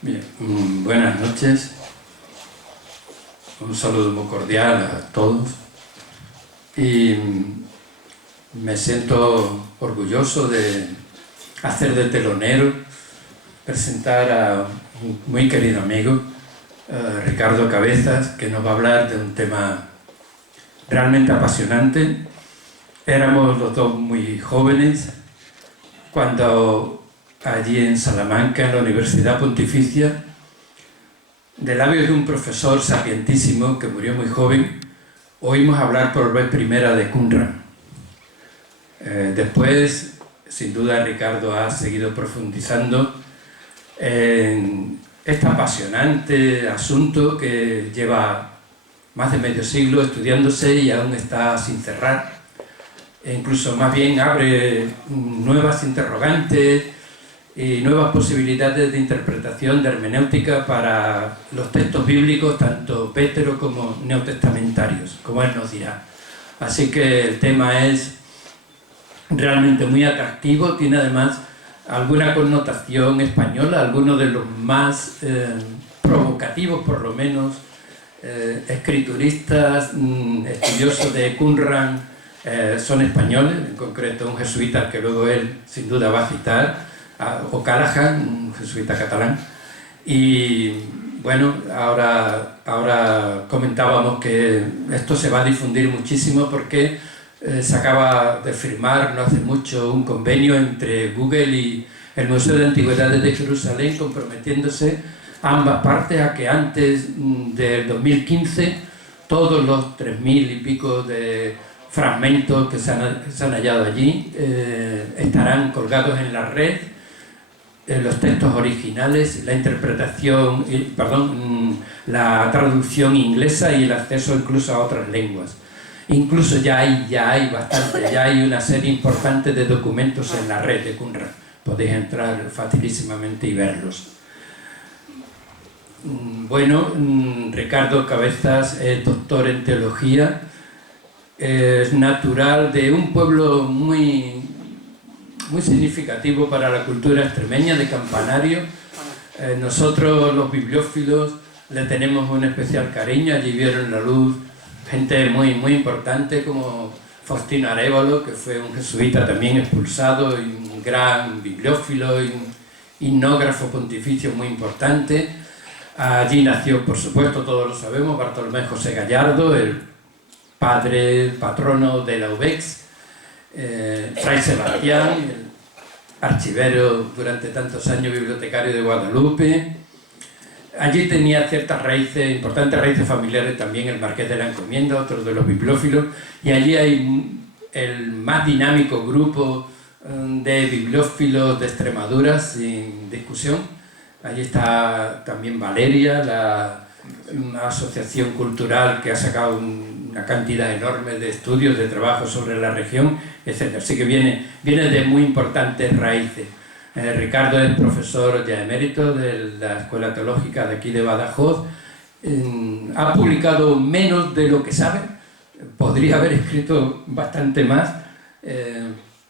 Bien, buenas noches, un saludo muy cordial a todos y me siento orgulloso de hacer de telonero, presentar a un muy querido amigo, Ricardo Cabezas, que nos va a hablar de un tema realmente apasionante. Éramos los dos muy jóvenes cuando allí en Salamanca, en la Universidad Pontificia, de labios de un profesor sapientísimo que murió muy joven, oímos hablar por vez primera de Qumran. Después, sin duda, Ricardo ha seguido profundizando en este apasionante asunto que lleva más de medio siglo estudiándose y aún está sin cerrar. E incluso más bien abre nuevas interrogantes y nuevas posibilidades de interpretación, de hermenéutica para los textos bíblicos, tanto pétero como neotestamentarios, como él nos dirá. Así que el tema es realmente muy atractivo, tiene además alguna connotación española, algunos de los más provocativos, por lo menos, escrituristas, estudiosos de Qumran, son españoles, en concreto un jesuita que luego él sin duda va a citar, O'Callaghan, un jesuita catalán. Y bueno, ahora comentábamos que esto se va a difundir muchísimo porque se acaba de firmar no hace mucho un convenio entre Google y el Museo de Antigüedades de Jerusalén, comprometiéndose ambas partes a que antes del 2015 todos los 3000 y pico de fragmentos que se han hallado allí estarán colgados en la red, los textos originales, la interpretación, la traducción inglesa y el acceso incluso a otras lenguas. Incluso ya hay bastante, ya hay una serie importante de documentos en la red de Qumran. Podéis entrar facilísimamente y verlos. Bueno, Ricardo Cabezas es doctor en teología, es natural de un pueblo muy significativo para la cultura extremeña, de Campanario. Nosotros los bibliófilos le tenemos un especial cariño. Allí vieron la luz gente muy importante como Faustino Arévalo, que fue un jesuita también expulsado y un gran bibliófilo y un himnógrafo pontificio muy importante. Allí nació, por supuesto, todos lo sabemos, Bartolomé José Gallardo, el padre, el patrono de la UBEX, Fray Sebastián, el archivero durante tantos años, bibliotecario de Guadalupe. Allí tenía ciertas raíces, importantes raíces familiares también el Marqués de la Encomienda, otro de los bibliófilos, y allí hay el más dinámico grupo de bibliófilos de Extremadura, sin discusión. Allí está también Valeria, una asociación cultural que ha sacado una cantidad enorme de estudios, de trabajos sobre la región, etc. Así que viene de muy importantes raíces. Ricardo es profesor ya emérito de la Escuela Teológica de aquí de Badajoz. Ha publicado menos de lo que sabe, podría haber escrito bastante más,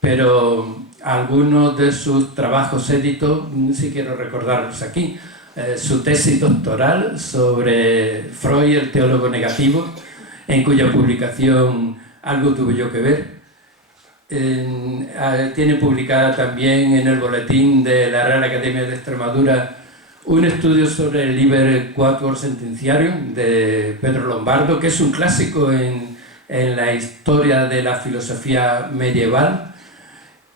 pero algunos de sus trabajos éditos sí quiero recordarlos aquí. Su tesis doctoral sobre Freud, el teólogo negativo, en cuya publicación algo tuve yo que ver. Tiene publicada también en el boletín de la Real Academia de Extremadura un estudio sobre el Liber Quatuor Sententiarum de Pedro Lombardo, que es un clásico en la historia de la filosofía medieval.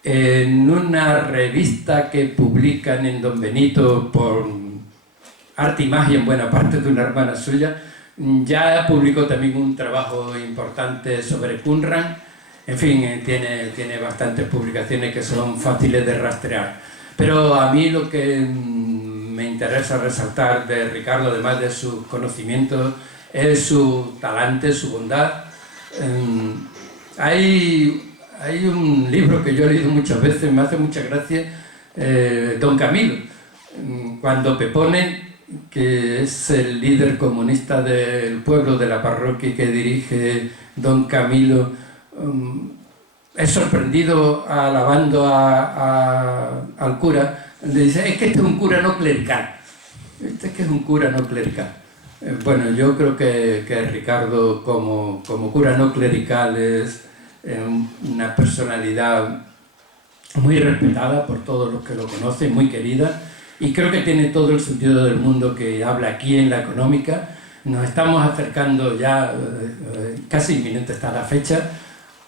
En una revista que publican en Don Benito por arte y magia, en buena parte de una hermana suya, ya publicó también un trabajo importante sobre Qumran. En fin, tiene bastantes publicaciones que son fáciles de rastrear. Pero a mí lo que me interesa resaltar de Ricardo, además de sus conocimientos, es su talante, su bondad. Hay un libro que yo he leído muchas veces, me hace mucha gracia, Don Camilo, cuando Pepone, que es el líder comunista del pueblo, de la parroquia y que dirige Don Camilo, es sorprendido alabando al cura, le dice: es que este es un cura no clerical. este es que es un cura no clerical. Bueno, yo creo que Ricardo como cura no clerical es una personalidad muy respetada por todos los que lo conocen, muy querida, y creo que tiene todo el sentido del mundo que habla aquí en la Económica. Nos estamos acercando ya, casi inminente está la fecha,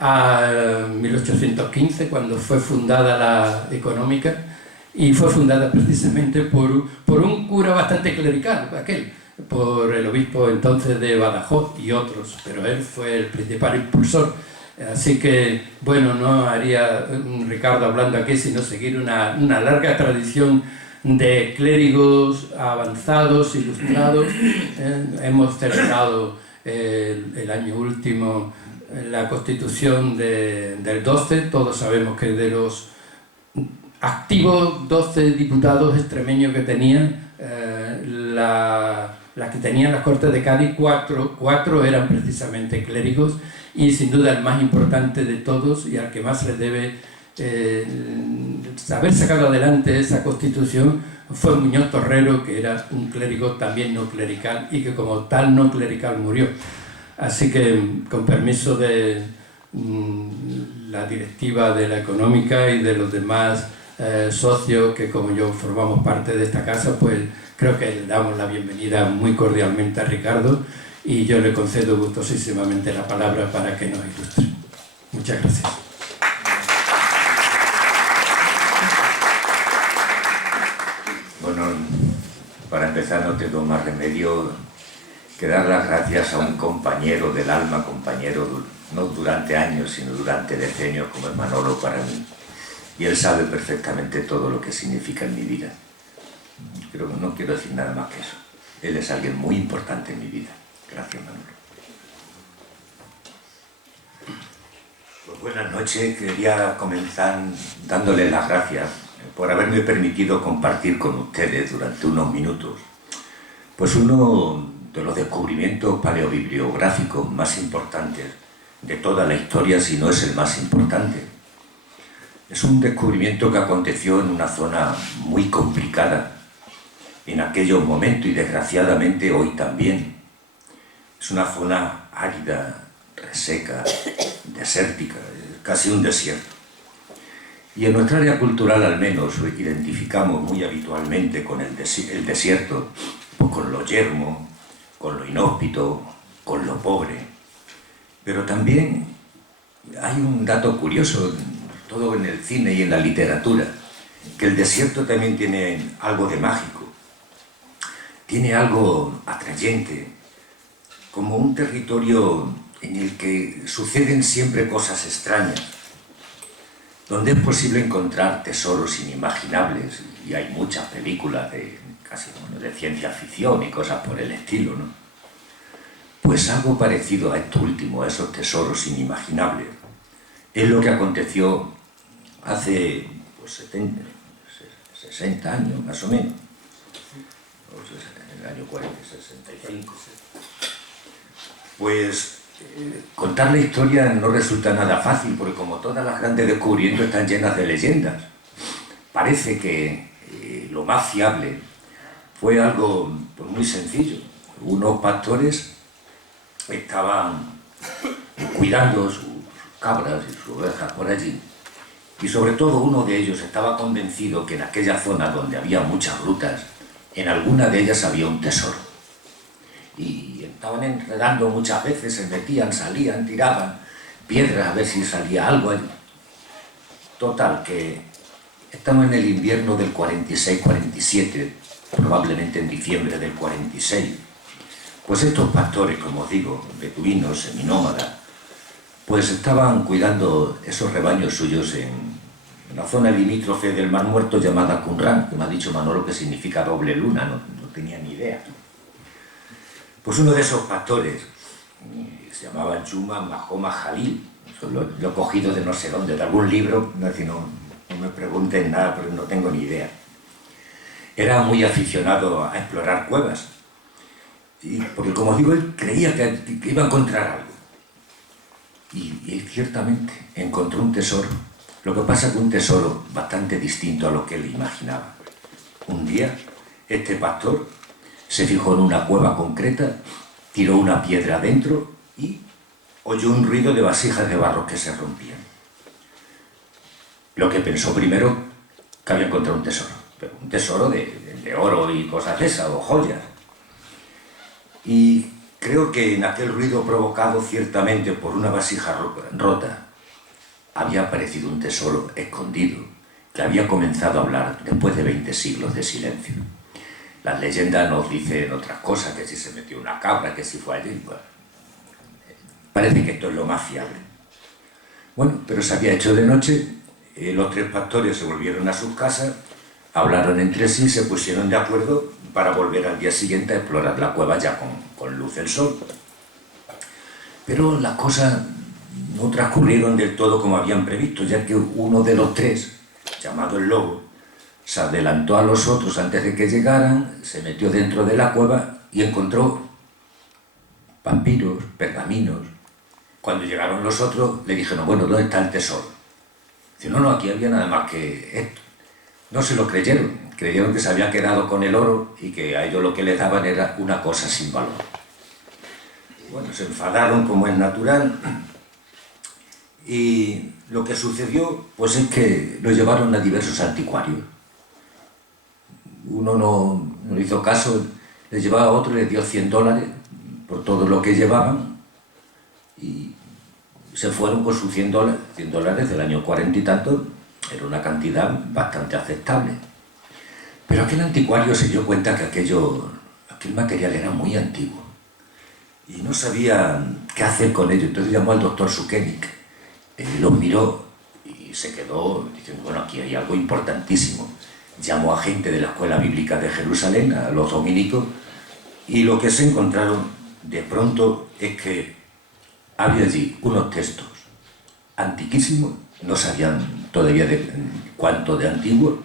a 1815, cuando fue fundada la Económica, y fue fundada precisamente por un cura bastante clerical, aquel, por el obispo entonces de Badajoz y otros, pero él fue el principal impulsor. Así que, bueno, no haría Ricardo hablando aquí, sino seguir una larga tradición de clérigos avanzados, ilustrados. Hemos celebrado el año último la Constitución del 12, todos sabemos que de los activos 12 diputados extremeños que tenían, las que tenían las Cortes de Cádiz, cuatro eran precisamente clérigos, y sin duda el más importante de todos y al que más se le debe haber sacado adelante esa Constitución fue Muñoz Torrero, que era un clérigo también no clerical y que como tal no clerical murió. Así que, con permiso de la directiva de la Económica y de los demás socios que como yo formamos parte de esta casa, pues creo que le damos la bienvenida muy cordialmente a Ricardo, y yo le concedo gustosísimamente la palabra para que nos ilustre. Muchas gracias. Bueno, para empezar no tengo más remedio que dar las gracias a un compañero del alma, compañero no durante años, sino durante decenios, como es Manolo para mí. Y él sabe perfectamente todo lo que significa en mi vida. Pero no quiero decir nada más que eso. Él es alguien muy importante en mi vida. Gracias, Manolo. Pues buenas noches. Quería comenzar dándole las gracias por haberme permitido compartir con ustedes durante unos minutos pues uno de los descubrimientos paleobibliográficos más importantes de toda la historia, si no es el más importante. Es un descubrimiento que aconteció en una zona muy complicada en aquellos momentos y desgraciadamente hoy también. Es una zona árida, reseca, desértica, casi un desierto. Y en nuestra área cultural al menos lo identificamos muy habitualmente con el desierto, pues con lo yermo, con lo inhóspito, con lo pobre. Pero también hay un dato curioso, todo en el cine y en la literatura, que el desierto también tiene algo de mágico, tiene algo atrayente, como un territorio en el que suceden siempre cosas extrañas, donde es posible encontrar tesoros inimaginables, y hay muchas películas de ciencia ficción y cosas por el estilo, ¿no? Pues algo parecido a esto último, a esos tesoros inimaginables, es lo que aconteció hace 60 años más o menos, en el año 65. Pues contar la historia no resulta nada fácil, porque como todas las grandes descubrimientos están llenas de leyendas. Parece que lo más fiable fue algo pues, muy sencillo. Unos pastores estaban cuidando sus cabras y sus ovejas por allí, y sobre todo uno de ellos estaba convencido que en aquella zona donde había muchas grutas, en alguna de ellas había un tesoro. Y estaban enredando muchas veces, se metían, salían, tiraban piedras a ver si salía algo allí. Total, que estamos en el invierno del 46-47, probablemente en diciembre del 46. Pues estos pastores, como os digo, beduinos, seminómadas, pues estaban cuidando esos rebaños suyos en una zona limítrofe del Mar Muerto llamada Qumran, que me ha dicho Manolo que significa doble luna, no tenía ni idea. Pues uno de esos pastores se llamaba Juma Mahoma Jalil, lo he cogido de no sé dónde, de algún libro, no me pregunten nada, pero no tengo ni idea. Era muy aficionado a explorar cuevas, porque como os digo, él creía que iba a encontrar algo. Y ciertamente encontró un tesoro. Lo que pasa es que un tesoro bastante distinto a lo que él imaginaba. Un día, este pastor se fijó en una cueva concreta, tiró una piedra adentro y oyó un ruido de vasijas de barro que se rompían. Lo que pensó primero, que había encontrado un tesoro, pero un tesoro de oro y cosas de esas, o joyas. Y creo que en aquel ruido provocado ciertamente por una vasija rota, había aparecido un tesoro escondido que había comenzado a hablar después de 20 siglos de silencio. Las leyendas nos dicen otras cosas, que si se metió una cabra, que si fue allí. Bueno, parece que esto es lo más fiable. Bueno, pero se había hecho de noche, los 3 pastores se volvieron a sus casas, hablaron entre sí, se pusieron de acuerdo para volver al día siguiente a explorar la cueva ya con luz del sol. Pero las cosas no transcurrieron del todo como habían previsto, ya que uno de los 3, llamado el lobo, se adelantó a los otros antes de que llegaran, se metió dentro de la cueva y encontró papiros, pergaminos. Cuando llegaron los otros, le dijeron, bueno, ¿dónde está el tesoro? Dice, no, aquí había nada más que esto. No se lo creyeron, creyeron que se había quedado con el oro y que a ellos lo que les daban era una cosa sin valor. Bueno, se enfadaron como es natural y lo que sucedió pues es que lo llevaron a diversos anticuarios. Uno no hizo caso, les llevaba a otro y les dio $100 por todo lo que llevaban y se fueron con sus $100 del año 40 y tanto, era una cantidad bastante aceptable. Pero aquel anticuario se dio cuenta que aquel material era muy antiguo y no sabía qué hacer con ello. Entonces llamó al doctor Sukenik, lo miró y se quedó diciendo, bueno, aquí hay algo importantísimo. Llamó a gente de la Escuela Bíblica de Jerusalén, a los dominicos, y lo que se encontraron de pronto es que había allí unos textos antiquísimos, no sabían todavía de cuánto de antiguo,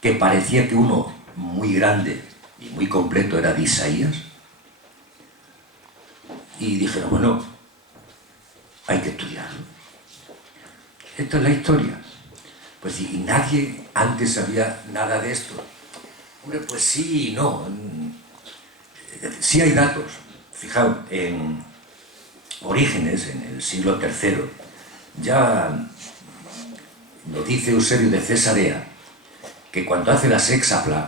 que parecía que uno muy grande y muy completo era de Isaías, y dijeron, bueno, hay que estudiarlo. Esta es la historia. Pues y nadie antes sabía nada de esto. Hombre, pues sí y no. Sí hay datos. Fijaos, en Orígenes, en el siglo III, ya nos dice Eusebio de Cesarea que cuando hace la Sexapla,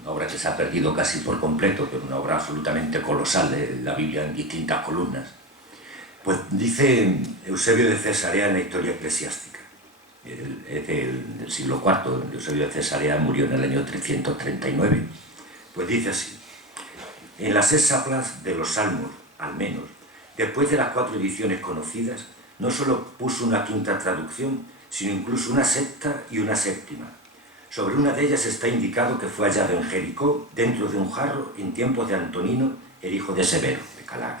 una obra que se ha perdido casi por completo, pero una obra absolutamente colosal de la Biblia en distintas columnas, pues dice Eusebio de Cesarea en la Historia Eclesiástica, es del siglo IV, Eusebio de Cesarea murió en el año 339, pues dice así, en las Sexaplas de los Salmos, al menos, después de las 4 ediciones conocidas, no solo puso una 5ª traducción, sino incluso una 6ª y una 7ª. Sobre una de ellas está indicado que fue hallado en Jericó, dentro de un jarro, en tiempos de Antonino, el hijo de Severo,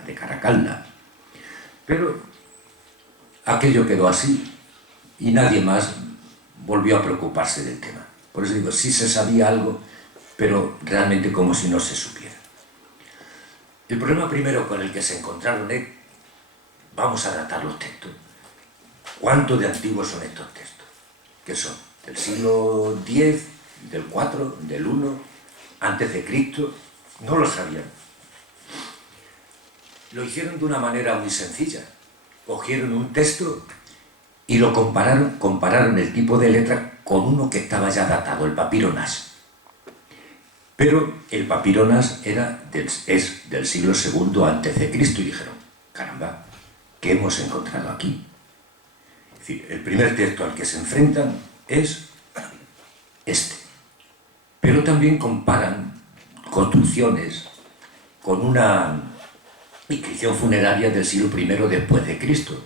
de Caracalla. Pero aquello quedó así y nadie más volvió a preocuparse del tema. Por eso digo, sí se sabía algo, pero realmente como si no se supiera. El problema primero con el que se encontraron es, vamos a datar los textos. ¿Cuánto de antiguos son estos textos? ¿Qué son? ¿Del siglo X, del 4, del 1, antes de Cristo? No lo sabían. Lo hicieron de una manera muy sencilla. Cogieron un texto y lo compararon el tipo de letra con uno que estaba ya datado, el papiro Nash. Pero el papiro Nash es del siglo II antes de Cristo y dijeron, caramba, ¿qué hemos encontrado aquí? Es decir, el primer texto al que se enfrentan es este. Pero también comparan construcciones con una inscripción funeraria del siglo I después de Cristo.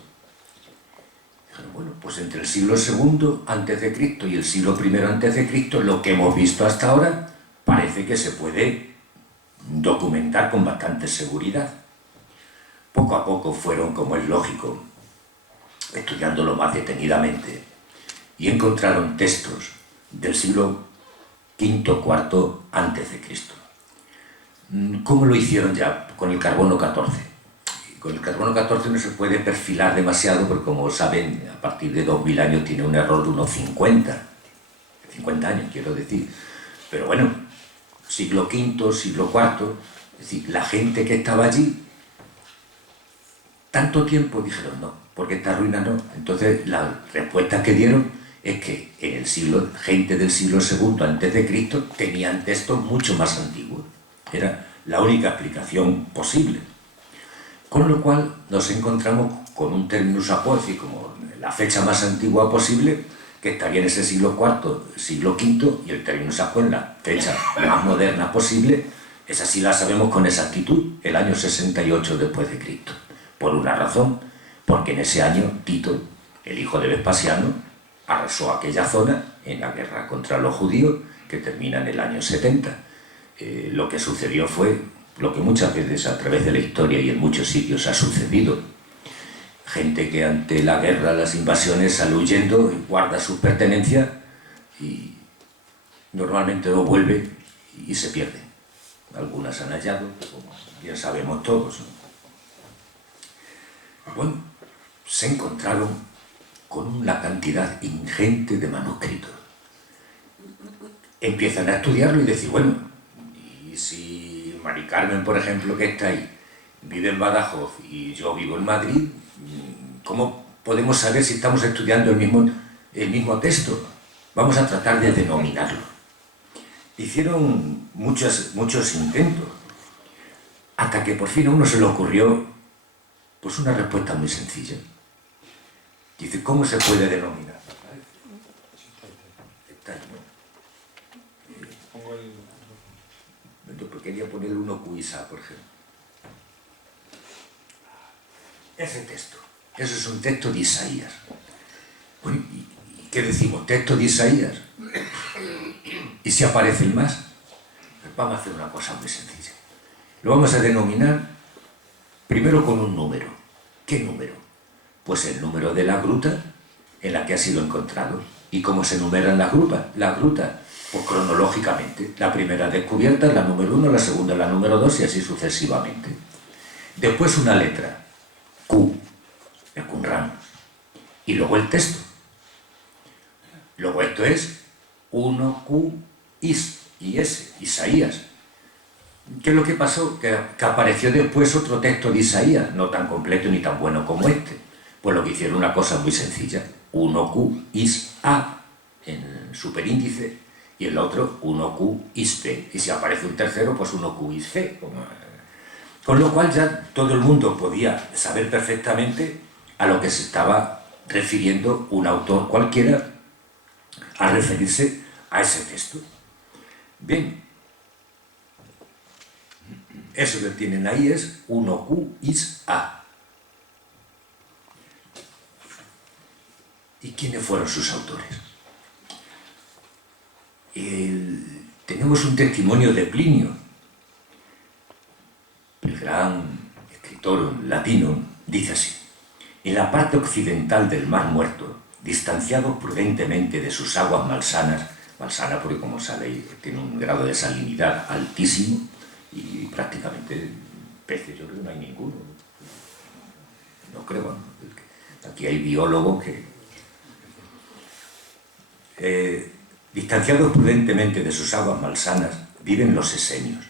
Dijeron, bueno, pues entre el siglo II antes de Cristo y el siglo I antes de Cristo, lo que hemos visto hasta ahora parece que se puede documentar con bastante seguridad. Poco a poco fueron, como es lógico, estudiándolo más detenidamente y encontraron textos del siglo V, IV antes de Cristo. ¿Cómo lo hicieron ya? Con el carbono 14. Con el carbono 14 no se puede perfilar demasiado porque, como saben, a partir de 2000 años tiene un error de unos 50 años quiero decir. Pero bueno, siglo V, siglo IV, es decir, la gente que estaba allí, tanto tiempo dijeron no, porque esta ruina no. Entonces la respuesta que dieron es que en el siglo, gente del siglo II antes de Cristo tenían textos mucho más antiguos. Era la única explicación posible. Con lo cual nos encontramos con un terminus apophis como la fecha más antigua posible, que estaría en ese siglo IV, siglo V, y el terminus apophis, la fecha más moderna posible, esa sí la sabemos con exactitud, el año 68 después de Cristo. Por una razón, porque en ese año Tito, el hijo de Vespasiano, arrasó aquella zona en la guerra contra los judíos, que termina en el año 70. Lo que sucedió fue lo que muchas veces a través de la historia y en muchos sitios ha sucedido. Gente que ante la guerra, las invasiones, sale huyendo y guarda sus pertenencias y normalmente no vuelve y se pierde. Algunas han hallado, como bien sabemos todos, ¿no? Bueno, se encontraron con una cantidad ingente de manuscritos. Empiezan a estudiarlo y decir, bueno, y si Mari Carmen, por ejemplo, que está ahí, vive en Badajoz y yo vivo en Madrid, ¿cómo podemos saber si estamos estudiando el mismo texto? Vamos a tratar de denominarlo. Hicieron muchos intentos, hasta que por fin a uno se le ocurrió pues una respuesta muy sencilla. Dice, ¿cómo se puede denominar? Está ahí, ¿no? Yo quería poner uno Cuisa, por ejemplo. Ese texto. Eso es un texto de Isaías. Bueno, ¿y qué decimos? ¿Texto de Isaías? ¿Y si aparecen más? Pues vamos a hacer una cosa muy sencilla. Lo vamos a denominar primero con un número. ¿Qué número? Pues el número de la gruta en la que ha sido encontrado. ¿Y cómo se numeran las grutas? Pues cronológicamente. La primera descubierta es la número 1, la segunda la número 2 y así sucesivamente. Después una letra, Q, el Qumran. Y luego el texto. Luego esto es 1Q, Is y S, Isaías. ¿Qué es lo que pasó? Que apareció después otro texto de Isaías, no tan completo ni tan bueno como este. Pues lo que hicieron una cosa muy sencilla. 1Q is A en superíndice y el otro 1Q is B. Y si aparece un tercero, pues 1Q is C. Con lo cual ya todo el mundo podía saber perfectamente a lo que se estaba refiriendo un autor cualquiera al referirse a ese texto. Bien. Eso que tienen ahí es 1Q is A. ¿Y quiénes fueron sus autores? Tenemos un testimonio de Plinio, el gran escritor latino, dice así: en la parte occidental del Mar Muerto, distanciados prudentemente de sus aguas malsanas porque como sabéis tiene un grado de salinidad altísimo, y prácticamente peces yo creo que no hay ninguno. No creo, ¿no? Aquí hay biólogos que... distanciados prudentemente de sus aguas malsanas, viven los esenios,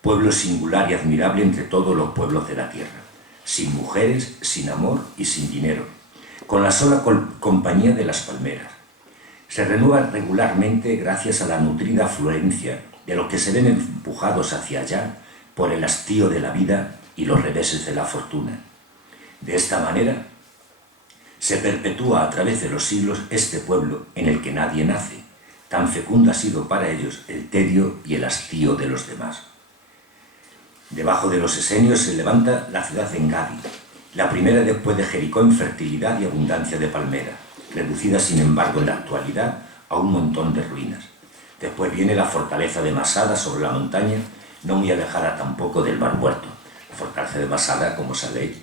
pueblo singular y admirable entre todos los pueblos de la tierra, sin mujeres, sin amor y sin dinero, con la sola compañía de las palmeras. Se renuevan regularmente gracias a la nutrida afluencia de los que se ven empujados hacia allá por el hastío de la vida y los reveses de la fortuna. De esta manera, se perpetúa a través de los siglos este pueblo en el que nadie nace. Tan fecundo ha sido para ellos el tedio y el hastío de los demás. Debajo de los esenios se levanta la ciudad de Engadi, la primera después de Jericó en fertilidad y abundancia de palmera, reducida sin embargo en la actualidad a un montón de ruinas. Después viene la fortaleza de Masada sobre la montaña, no muy alejada tampoco del Mar Muerto. La fortaleza de Masada, como sabéis,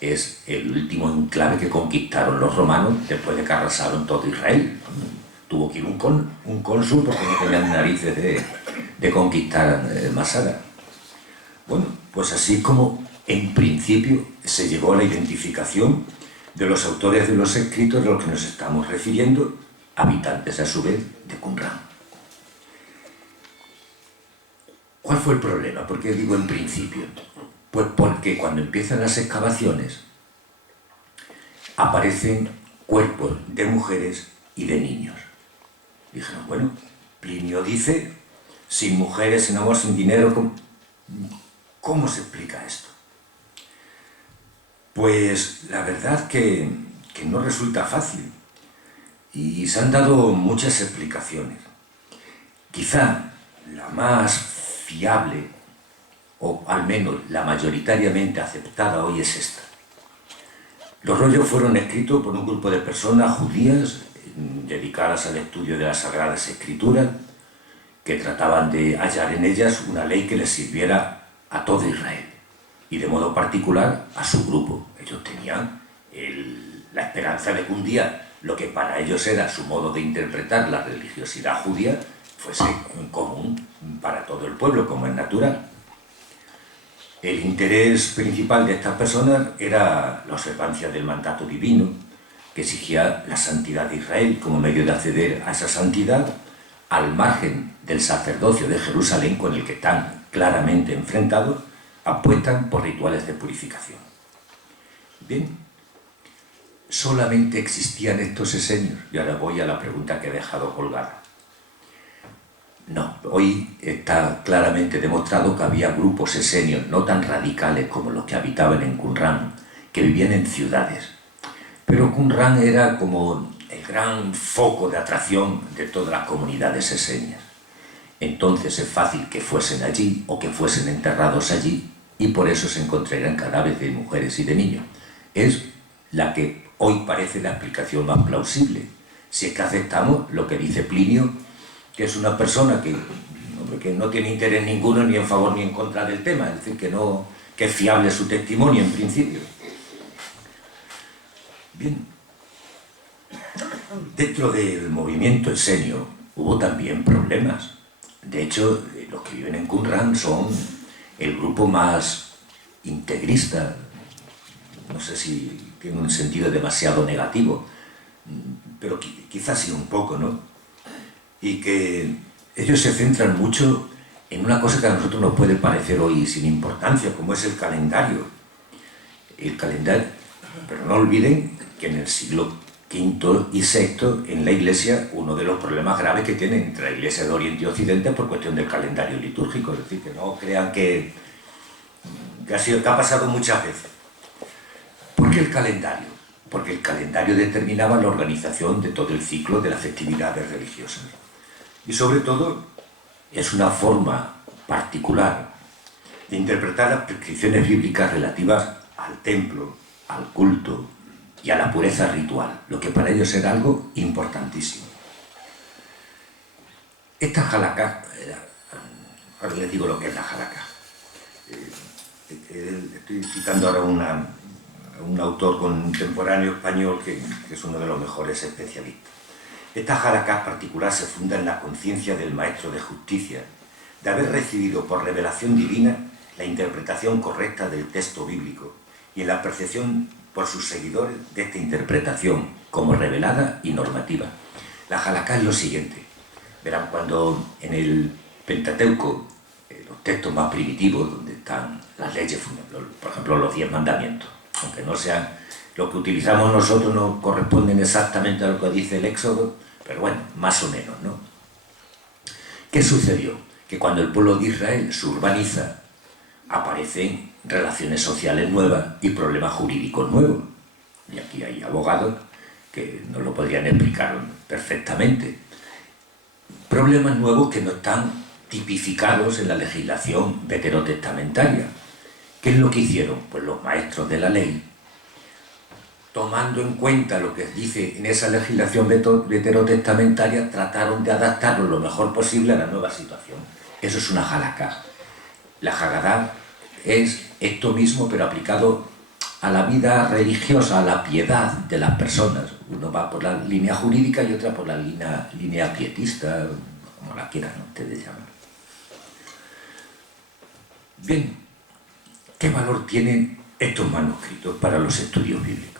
es el último enclave que conquistaron los romanos después de que arrasaron todo Israel. Tuvo que ir un cónsul porque no tenían narices de conquistar Masada. Bueno, pues así como en principio se llegó a la identificación de los autores de los escritos de los que nos estamos refiriendo, habitantes a su vez de Qumran. ¿Cuál fue el problema? ¿Por qué digo en principio? Pues porque cuando empiezan las excavaciones aparecen cuerpos de mujeres y de niños. Dijeron, bueno, Plinio dice, sin mujeres, sin amor, sin dinero, ¿cómo se explica esto? Pues la verdad que no resulta fácil y se han dado muchas explicaciones. Quizá la más fiable, o al menos la mayoritariamente aceptada hoy, es esta. Los rollos fueron escritos por un grupo de personas judías dedicadas al estudio de las Sagradas Escrituras, que trataban de hallar en ellas una ley que les sirviera a todo Israel, y de modo particular a su grupo. Ellos tenían la esperanza de que un día lo que para ellos era su modo de interpretar la religiosidad judía fuese común para todo el pueblo, como es natural. El interés principal de estas personas era la observancia del mandato divino, que exigía la santidad de Israel como medio de acceder a esa santidad, al margen del sacerdocio de Jerusalén, con el que tan claramente enfrentados apuestan por rituales de purificación. Bien, solamente existían estos esenios, y ahora voy a la pregunta que he dejado colgada. No, hoy está claramente demostrado que había grupos esenios no tan radicales como los que habitaban en Qumran, que vivían en ciudades. Pero Qumran era como el gran foco de atracción de todas las comunidades esenias. Entonces es fácil que fuesen allí o que fuesen enterrados allí, y por eso se encontrarían cadáveres de mujeres y de niños. Es la que hoy parece la explicación más plausible, si es que aceptamos lo que dice Plinio, que es una persona que no tiene interés ninguno ni en favor ni en contra del tema, es decir, que es fiable su testimonio en principio. Bien, dentro del movimiento esenio hubo también problemas. De hecho, los que viven en Qumran son el grupo más integrista, no sé si tiene un sentido demasiado negativo, pero quizás sí un poco, ¿no? Y que ellos se centran mucho en una cosa que a nosotros nos puede parecer hoy sin importancia, como es el calendario. El calendario, pero no olviden que en el siglo V y VI, en la Iglesia, uno de los problemas graves que tiene entre la Iglesia de Oriente y Occidente es por cuestión del calendario litúrgico, es decir, que no crean que ha pasado muchas veces. ¿Por qué el calendario? Porque el calendario determinaba la organización de todo el ciclo de las festividades religiosas. Y sobre todo, es una forma particular de interpretar las prescripciones bíblicas relativas al templo, al culto y a la pureza ritual, lo que para ellos era algo importantísimo. Esta halakha, ahora les digo lo que es la halakha. Estoy citando ahora a un autor contemporáneo español que es uno de los mejores especialistas. Esta halakha particular se funda en la conciencia del maestro de justicia, de haber recibido por revelación divina la interpretación correcta del texto bíblico y en la percepción por sus seguidores de esta interpretación como revelada y normativa. La halakha es lo siguiente. Verán, cuando en el Pentateuco, los textos más primitivos, donde están las leyes, por ejemplo, los 10 mandamientos, aunque no sean lo que utilizamos nosotros, no corresponden exactamente a lo que dice el Éxodo, pero bueno, más o menos, ¿no? ¿Qué sucedió? Que cuando el pueblo de Israel se urbaniza, aparecen relaciones sociales nuevas y problemas jurídicos nuevos. Y aquí hay abogados que nos lo podrían explicar perfectamente. Problemas nuevos que no están tipificados en la legislación veterotestamentaria. ¿Qué es lo que hicieron? Pues los maestros de la ley, tomando en cuenta lo que dice en esa legislación veterotestamentaria, trataron de adaptarlo lo mejor posible a la nueva situación. Eso es una halakha. La Haggadah es esto mismo, pero aplicado a la vida religiosa, a la piedad de las personas. Uno va por la línea jurídica y otra por la línea pietista, como la quieran, ¿no? Ustedes llaman. Bien, ¿qué valor tienen estos manuscritos para los estudios bíblicos?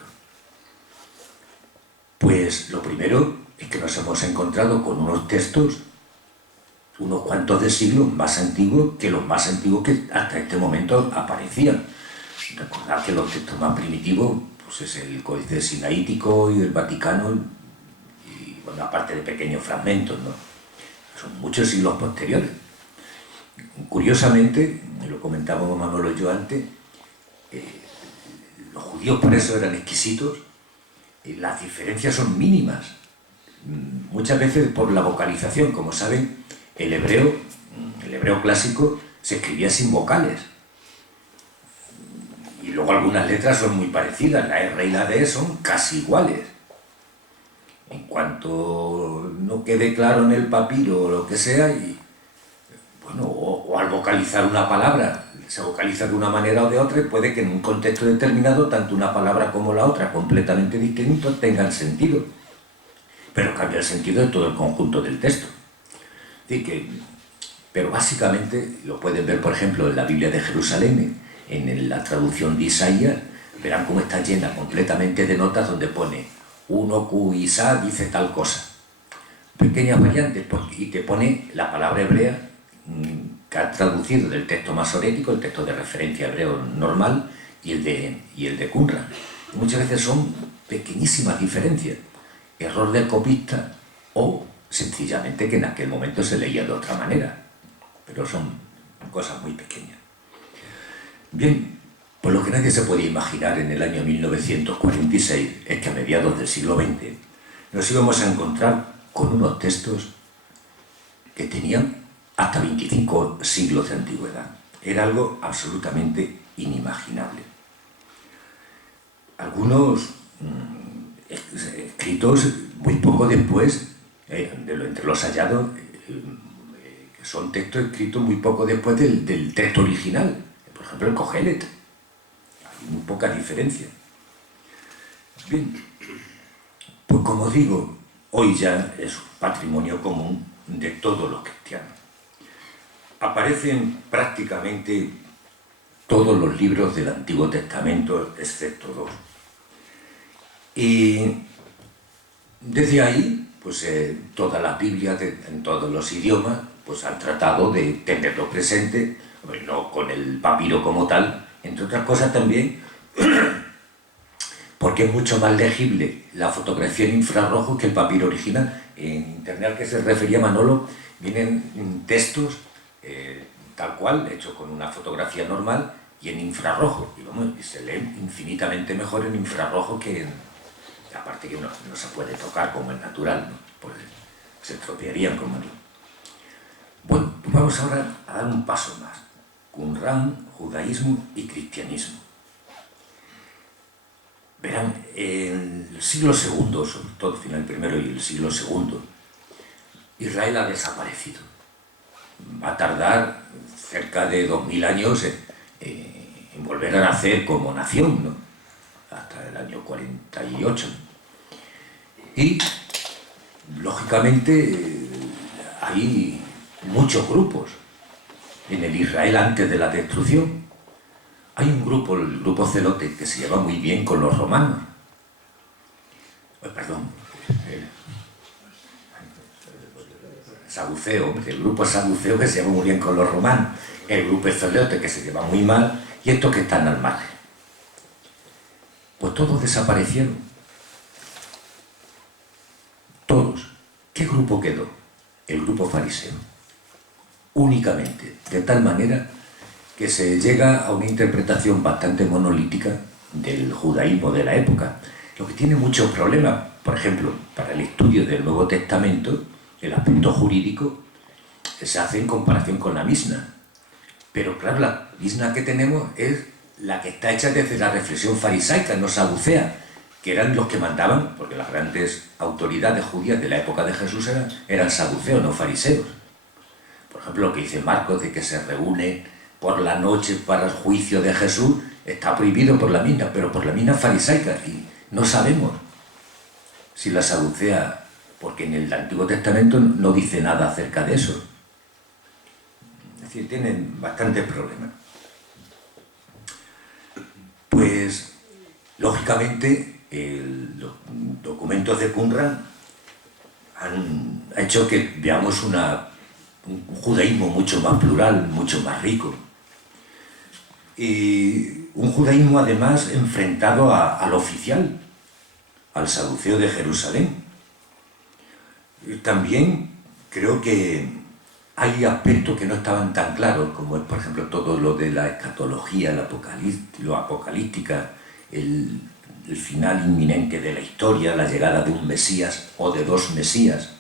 Pues lo primero es que nos hemos encontrado con unos textos unos cuantos de siglos más antiguos que los más antiguos que hasta este momento aparecían. Recordad que los textos más primitivos pues es el Códice Sinaítico y el Vaticano, y bueno, aparte de pequeños fragmentos, ¿no? Son muchos siglos posteriores. Curiosamente, lo comentábamos Manolo y yo antes, los judíos por eso eran exquisitos, y las diferencias son mínimas, muchas veces por la vocalización. Como saben, el hebreo clásico se escribía sin vocales, y luego algunas letras son muy parecidas, la R y la D son casi iguales. En cuanto no quede claro en el papiro o lo que sea, y bueno, o al vocalizar una palabra se vocaliza de una manera o de otra, y puede que en un contexto determinado tanto una palabra como la otra, completamente distintos, tengan sentido, pero cambia el sentido de todo el conjunto del texto. Pero básicamente lo pueden ver, por ejemplo, en la Biblia de Jerusalén, en la traducción de Isaías, verán cómo está llena completamente de notas donde pone uno Q Isa dice tal cosa, pequeñas variantes, y te pone la palabra hebrea que ha traducido del texto masorético, el texto de referencia hebreo normal, y el de Qumran. Muchas veces son pequeñísimas diferencias, error del copista o sencillamente que en aquel momento se leía de otra manera, pero son cosas muy pequeñas. Bien, pues lo que nadie se podía imaginar en el año 1946 es que a mediados del siglo XX nos íbamos a encontrar con unos textos que tenían hasta 25 siglos de antigüedad. Era algo absolutamente inimaginable. Algunos escritos muy poco después, entre los hallados, son textos escritos muy poco después del texto original. Por ejemplo, el Cogelet. Hay muy poca diferencia. Bien, pues como digo, hoy ya es patrimonio común de todos los cristianos. Aparecen prácticamente todos los libros del Antiguo Testamento, excepto dos. Y desde ahí, pues todas las Biblias en todos los idiomas pues han tratado de tenerlo presente, no con el papiro como tal, entre otras cosas también porque es mucho más legible la fotografía en infrarrojo que el papiro original. En internet al que se refería Manolo vienen textos tal cual, hechos con una fotografía normal y en infrarrojo, y se leen infinitamente mejor en infrarrojo que en... Aparte que no se puede tocar como es natural, ¿no? Pues se estropearían como no. Bueno, pues vamos ahora a dar un paso más. Qumran, judaísmo y cristianismo. Verán, en el siglo II, sobre todo el final primero y el siglo II, Israel ha desaparecido. Va a tardar cerca de 2000 años en volver a nacer como nación, ¿no? Hasta el año 48. Y, lógicamente, hay muchos grupos en el Israel antes de la destrucción. Hay un grupo, el grupo celote, que se lleva muy bien con los romanos. Saduceo, el grupo saduceo que se lleva muy bien con los romanos. El grupo celote que se lleva muy mal, y estos que están al margen. Pues todos desaparecieron. Todos. ¿Qué grupo quedó? El grupo fariseo. Únicamente. De tal manera que se llega a una interpretación bastante monolítica del judaísmo de la época, lo que tiene muchos problemas. Por ejemplo, para el estudio del Nuevo Testamento, el aspecto jurídico se hace en comparación con la Misna. Pero claro, la Misna que tenemos es la que está hecha desde la reflexión farisaica, no saducea, que eran los que mandaban, porque las grandes autoridades judías de la época de Jesús eran saduceos, no fariseos. Por ejemplo, lo que dice Marcos de que se reúne por la noche para el juicio de Jesús, está prohibido por la Misna, pero por la Misna farisaica, y no sabemos si la saducea, porque en el Antiguo Testamento no dice nada acerca de eso. Es decir, tienen bastantes problemas. Pues, lógicamente, los documentos de Qumran han hecho que veamos una un judaísmo mucho más plural, mucho más rico. Y un judaísmo además enfrentado al oficial, al saduceo de Jerusalén. Y también creo que hay aspectos que no estaban tan claros, como es por ejemplo todo lo de la escatología, lo apocalíptica, el final inminente de la historia, la llegada de un Mesías o de dos Mesías.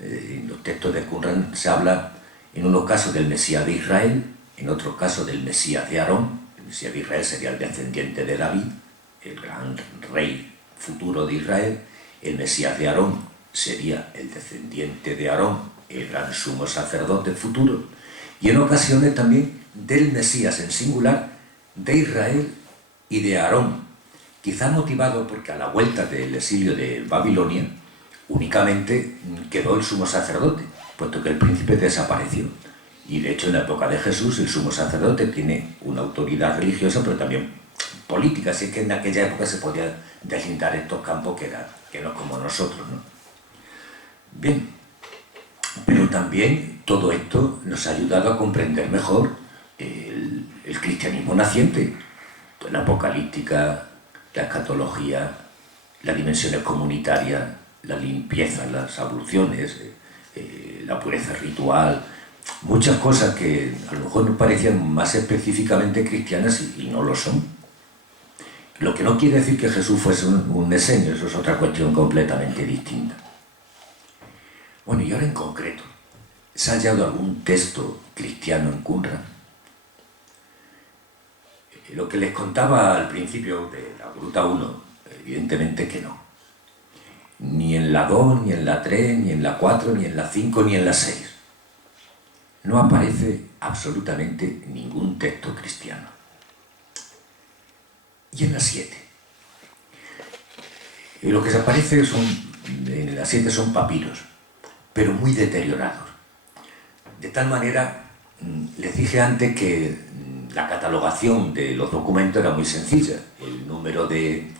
En los textos de Qumran se habla en unos casos del Mesías de Israel, en otros casos del Mesías de Aarón. El Mesías de Israel sería el descendiente de David, el gran rey futuro de Israel. El Mesías de Aarón sería el descendiente de Aarón, el gran sumo sacerdote futuro. Y en ocasiones también del Mesías en singular, de Israel y de Aarón. Quizá motivado porque a la vuelta del exilio de Babilonia únicamente quedó el sumo sacerdote, puesto que el príncipe desapareció. Y de hecho en la época de Jesús el sumo sacerdote tiene una autoridad religiosa, pero también política, así que en aquella época se podía deslindar estos campos que no es como nosotros, ¿no? Bien, pero también todo esto nos ha ayudado a comprender mejor el cristianismo naciente, la apocalíptica, la escatología, las dimensiones comunitarias, la limpieza, las abluciones, la pureza ritual, muchas cosas que a lo mejor nos parecían más específicamente cristianas y no lo son. Lo que no quiere decir que Jesús fuese un esenio, eso es otra cuestión completamente distinta. Bueno, y ahora en concreto, ¿se ha hallado algún texto cristiano en Qumran? Lo que les contaba al principio de la Gruta 1, evidentemente que no. Ni en la 2, ni en la 3, ni en la 4, ni en la 5, ni en la 6. No aparece absolutamente ningún texto cristiano. Y en la 7. Y lo que se aparece en la 7 son papiros, pero muy deteriorados. De tal manera, les dije antes que la catalogación de los documentos era muy sencilla. El número de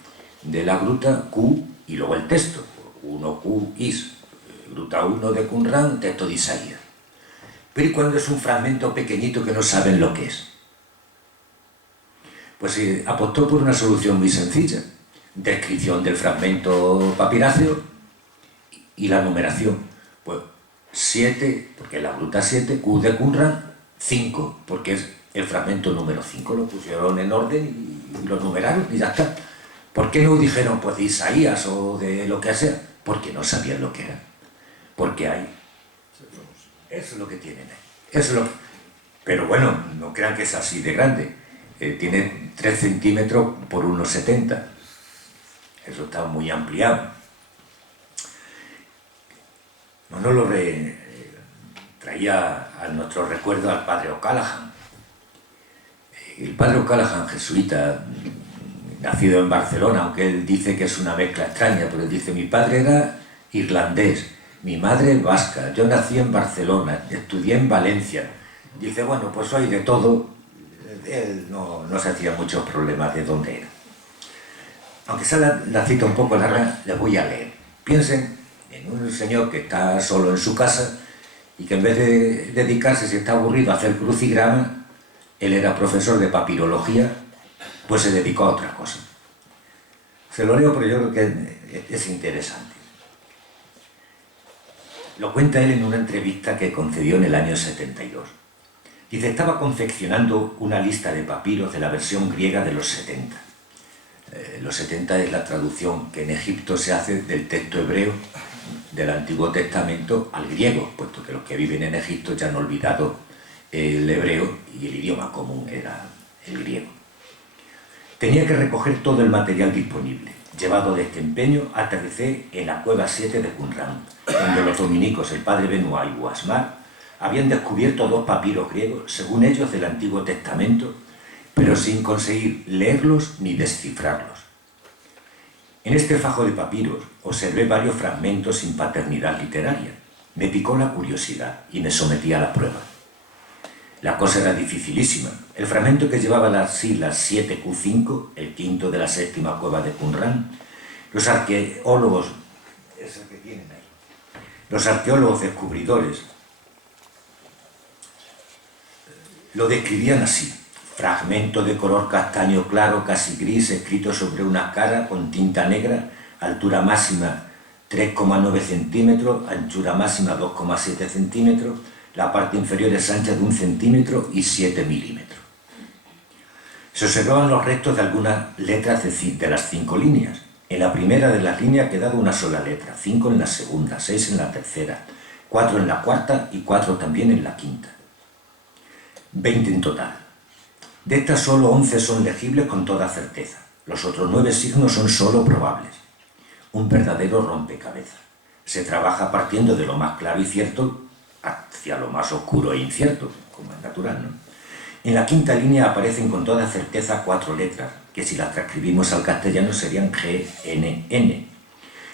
la gruta, Q, y luego el texto. 1Q is, gruta 1 de Qumran, texto de Isaías. Pero ¿y cuando es un fragmento pequeñito que no saben lo que es? Pues apostó por una solución muy sencilla. Descripción del fragmento papiráceo y la numeración. Pues 7, porque es la gruta 7, Q de Qumran, 5, porque es el fragmento número 5. Lo pusieron en orden y lo numeraron y ya está. ¿Por qué no dijeron pues de Isaías o de lo que sea? Porque no sabían lo que era. Porque hay. Eso es lo que tienen ahí. Eso es lo que... Pero bueno, no crean que es así de grande. Tiene 3 centímetros por 1,70. Eso está muy ampliado. Manolo traía a nuestro recuerdo al padre O'Callaghan. El padre O'Callaghan, jesuita, nacido en Barcelona, aunque él dice que es una mezcla extraña, pero él dice, mi padre era irlandés, mi madre vasca, yo nací en Barcelona, estudié en Valencia. Dice, bueno, pues hoy de todo, él no se hacía muchos problemas de dónde era. Aunque sea la cita un poco larga, les voy a leer. Piensen en un señor que está solo en su casa y que en vez de dedicarse, si está aburrido, a hacer crucigrama, él era profesor de papirología, pues se dedicó a otra cosa. Se lo leo porque yo creo que es interesante. Lo cuenta él en una entrevista que concedió en el año 72. Dice, estaba confeccionando una lista de papiros de la versión griega de los 70. Los 70 es la traducción que en Egipto se hace del texto hebreo del Antiguo Testamento al griego, puesto que los que viven en Egipto ya han olvidado el hebreo y el idioma común era el griego. Tenía que recoger todo el material disponible. Llevado de este empeño, aterricé en la cueva 7 de Qumran, donde los dominicos, el padre Benoit y Guasmar, habían descubierto 2 papiros griegos, según ellos, del Antiguo Testamento, pero sin conseguir leerlos ni descifrarlos. En este fajo de papiros observé varios fragmentos sin paternidad literaria. Me picó la curiosidad y me sometí a la prueba. La cosa era dificilísima. El fragmento que llevaba las siglas 7Q5, el quinto de la 7ª cueva de Qumran, los arqueólogos descubridores Lo describían así: fragmento de color castaño claro, casi gris, escrito sobre una cara con tinta negra, altura máxima 3,9 centímetros, anchura máxima 2,7 centímetros, la parte inferior es ancha de 1 centímetro y 7 milímetros. Se observaban los restos de algunas letras de las 5 líneas. En la primera de las líneas quedaba una sola letra, 5 en la segunda, 6 en la tercera, 4 en la cuarta y 4 también en la quinta. 20 en total. De estas solo 11 son legibles con toda certeza. Los otros 9 signos son solo probables. Un verdadero rompecabezas. Se trabaja partiendo de lo más claro y cierto hacia lo más oscuro e incierto, como es natural, ¿no? En la quinta línea aparecen con toda certeza 4 letras, que si las transcribimos al castellano serían GNN.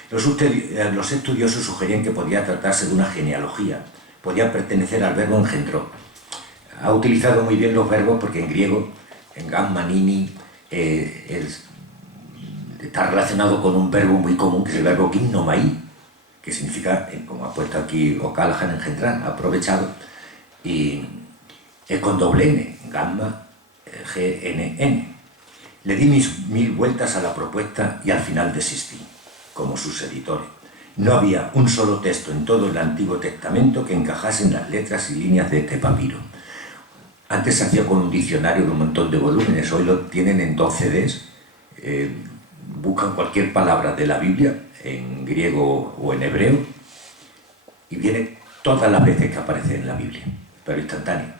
Los estudiosos sugerían que podía tratarse de una genealogía, podía pertenecer al verbo engendró. Ha utilizado muy bien los verbos porque en griego, en gamma, nini, está relacionado con un verbo muy común que es el verbo gimnomai, que significa, como ha puesto aquí O'Callaghan, engendrar, aprovechado, y es con doble N, gamma, GNN. Le di mis 1000 vueltas a la propuesta y al final desistí, como sus editores. No había un solo texto en todo el Antiguo Testamento que encajase en las letras y líneas de este papiro. Antes se hacía con un diccionario de un montón de volúmenes, hoy lo tienen en 2 CDs. Buscan cualquier palabra de la Biblia, en griego o en hebreo, y viene todas las veces que aparece en la Biblia, pero instantáneo,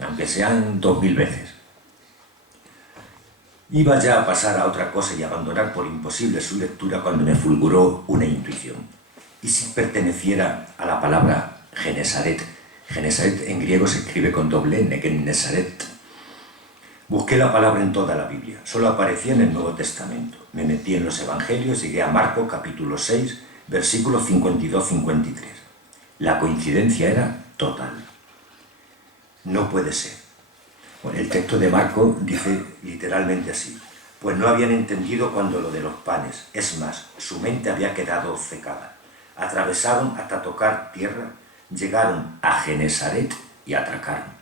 aunque sean 2000 veces. Iba ya a pasar a otra cosa y abandonar por imposible su lectura cuando me fulguró una intuición. ¿Y si perteneciera a la palabra Genesaret? Genesaret en griego se escribe con doble N, que en Nesaret. Busqué la palabra en toda la Biblia, solo aparecía en el Nuevo Testamento. Me metí en los Evangelios, llegué a Marcos capítulo 6, versículos 52-53. La coincidencia era total. No puede ser. Bueno, el texto de Marcos dice literalmente así: pues no habían entendido cuando lo de los panes. Es más, su mente había quedado obcecada. Atravesaron hasta tocar tierra, llegaron a Genesaret y atracaron.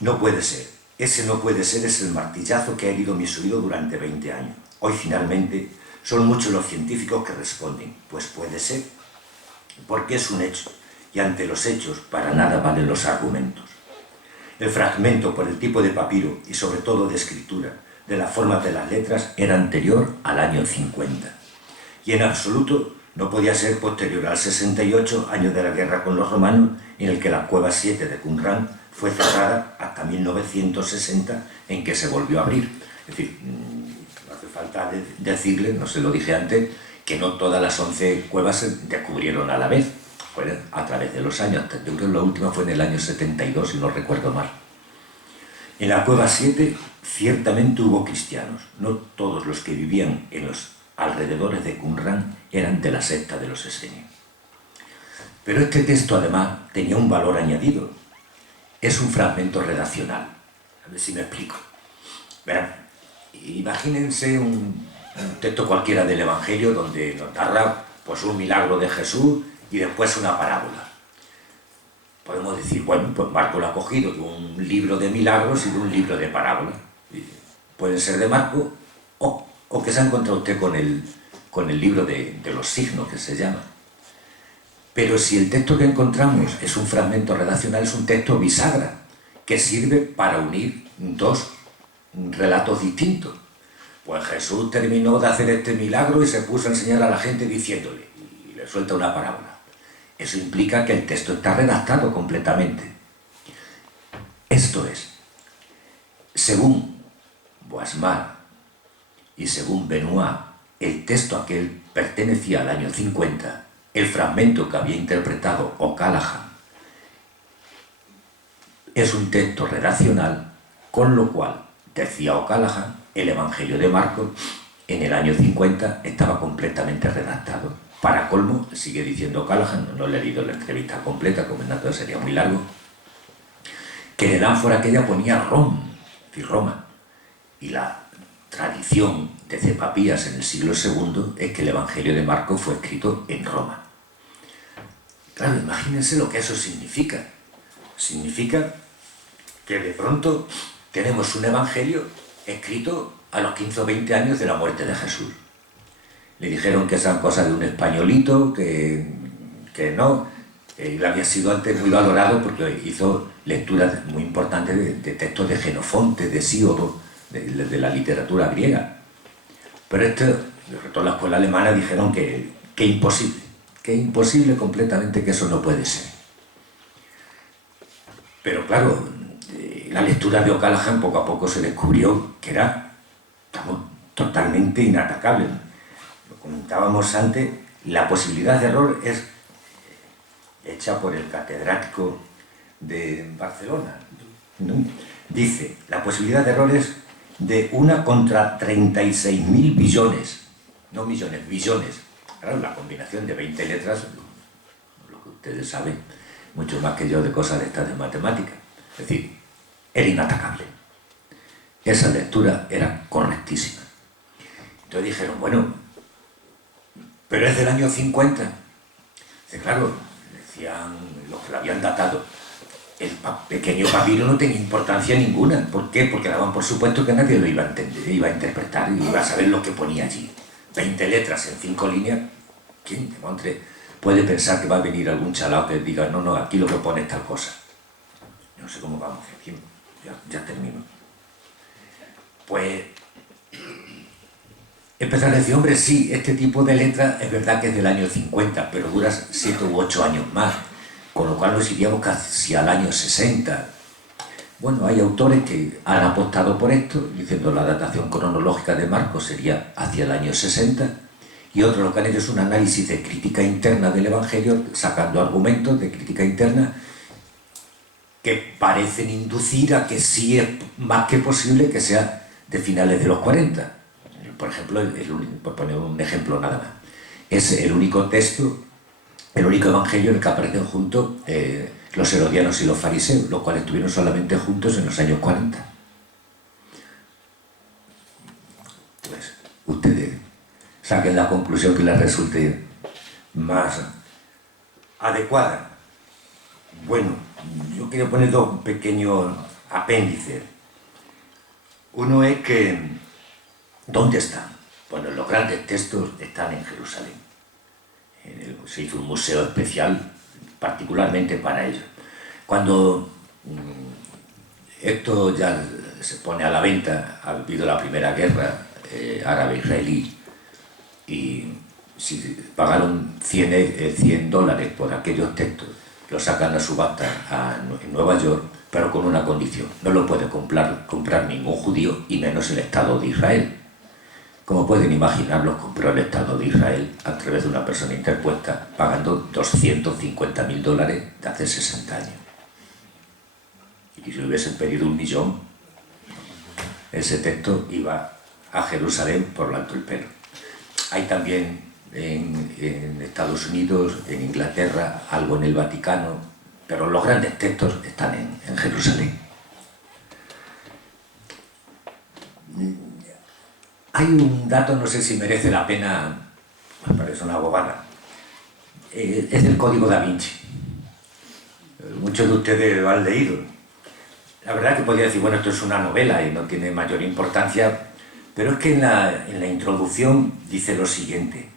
No puede ser. Ese no puede ser es el martillazo que ha herido mis oídos durante 20 años. Hoy finalmente son muchos los científicos que responden: pues puede ser, porque es un hecho, y ante los hechos para nada valen los argumentos. El fragmento, por el tipo de papiro y sobre todo de escritura, de la forma de las letras, era anterior al año 50. Y en absoluto no podía ser posterior al 68, año de la guerra con los romanos, en el que la cueva 7 de Qumran fue cerrada hasta 1960, en que se volvió a abrir. Es decir, no hace falta decirle, no se lo dije antes, que no todas las 11 cuevas se descubrieron a la vez. Fueron a través de los años. Yo creo que la última fue en el año 72, si no recuerdo mal. En la cueva 7 ciertamente hubo cristianos. No todos los que vivían en los alrededores de Qumran eran de la secta de los esenios. Pero este texto además tenía un valor añadido. Es un fragmento redaccional. A ver si me explico. Verán, imagínense un texto cualquiera del Evangelio donde nos narra pues, un milagro de Jesús y después una parábola. Podemos decir, bueno, pues Marco lo ha cogido de un libro de milagros y de un libro de parábolas. Pueden ser de Marco o que se ha encontrado usted con el libro de los signos, que se llama. Pero si el texto que encontramos es un fragmento redaccional, es un texto bisagra, que sirve para unir 2 relatos distintos. Pues Jesús terminó de hacer este milagro y se puso a enseñar a la gente diciéndole, y le suelta una parábola. Eso implica que el texto está redactado completamente. Esto es, según Boasmar y según Benoit, el texto aquel pertenecía al año 50, el fragmento que había interpretado O'Callaghan es un texto redaccional, con lo cual, decía O'Callaghan, el Evangelio de Marcos en el año 50 estaba completamente redactado. Para colmo, sigue diciendo O'Callaghan, no le he leído la entrevista completa, como en sería muy largo, que en el ánfora aquella ponía Rom, es decir, Roma, y la tradición de Cepapías en el siglo II es que el Evangelio de Marcos fue escrito en Roma. Claro, imagínense lo que eso significa. significa que de pronto tenemos un evangelio escrito a los 15 o 20 años de la muerte de Jesús. Le dijeron que eran cosas de un españolito, que no. Él había sido antes muy valorado porque hizo lecturas muy importantes de textos de Jenofonte, de Hesíodo, de la literatura griega. Pero toda la escuela alemana dijeron que imposible completamente, que eso no puede ser. Pero claro, la lectura de O'Callaghan poco a poco se descubrió que era totalmente inatacable. Lo comentábamos antes, la posibilidad de error es hecha por el catedrático de Barcelona, ¿no? Dice, la posibilidad de error es de 1 contra 36.000 billones, no millones, billones. Claro, la combinación de 20 letras, lo que ustedes saben, mucho más que yo de cosas de estas de matemáticas. Es decir, era inatacable. Esa lectura era correctísima. Entonces dijeron, bueno, pero es del año 50. Dice, claro, decían los que lo habían datado. El pequeño papiro no tenía importancia ninguna. ¿Por qué? Porque daban por supuesto que nadie lo iba a entender, iba a interpretar, iba a saber lo que ponía allí. 20 letras en 5 líneas. ¿Quién puede pensar que va a venir algún chalao que diga, no, aquí lo que pone es tal cosa? No sé cómo vamos, ya termino. Pues empezar a decir, hombre, sí, este tipo de letra es verdad que es del año 50, pero dura 7 u 8 años más, con lo cual nos iríamos casi al año 60. Bueno, hay autores que han apostado por esto, diciendo la datación cronológica de Marcos sería hacia el año 60, y otros lo que han hecho es un análisis de crítica interna del Evangelio, sacando argumentos de crítica interna que parecen inducir a que sí es más que posible que sea de finales de los 40. Por ejemplo, por poner un ejemplo nada más, es el único texto, el único evangelio en el que aparecen juntos los herodianos y los fariseos, los cuales estuvieron solamente juntos en los años 40. Pues ustedes saquen la conclusión que les resulte más adecuada. Bueno, yo quiero poner 2 pequeños apéndices. Uno es que, ¿dónde están? Bueno, los grandes textos están en Jerusalén. Se hizo un museo especial particularmente para ello. Cuando esto ya se pone a la venta, ha habido la primera guerra árabe-israelí, y si pagaron $100 por aquellos textos, los sacan a subasta en Nueva York, pero con una condición: no lo puede comprar ningún judío, y menos el Estado de Israel. Como pueden imaginar, los compró el Estado de Israel a través de una persona interpuesta, pagando $250.000 de hace 60 años. Y si le hubiesen pedido 1 millón, ese texto iba a Jerusalén por lo alto el pelo. Hay también en Estados Unidos, en Inglaterra, algo en el Vaticano, pero los grandes textos están en Jerusalén. Hay un dato, no sé si merece la pena, me parece una bobada, es del Código Da Vinci. Muchos de ustedes lo han leído. La verdad que podría decir, bueno, esto es una novela y no tiene mayor importancia, pero es que en la introducción dice lo siguiente,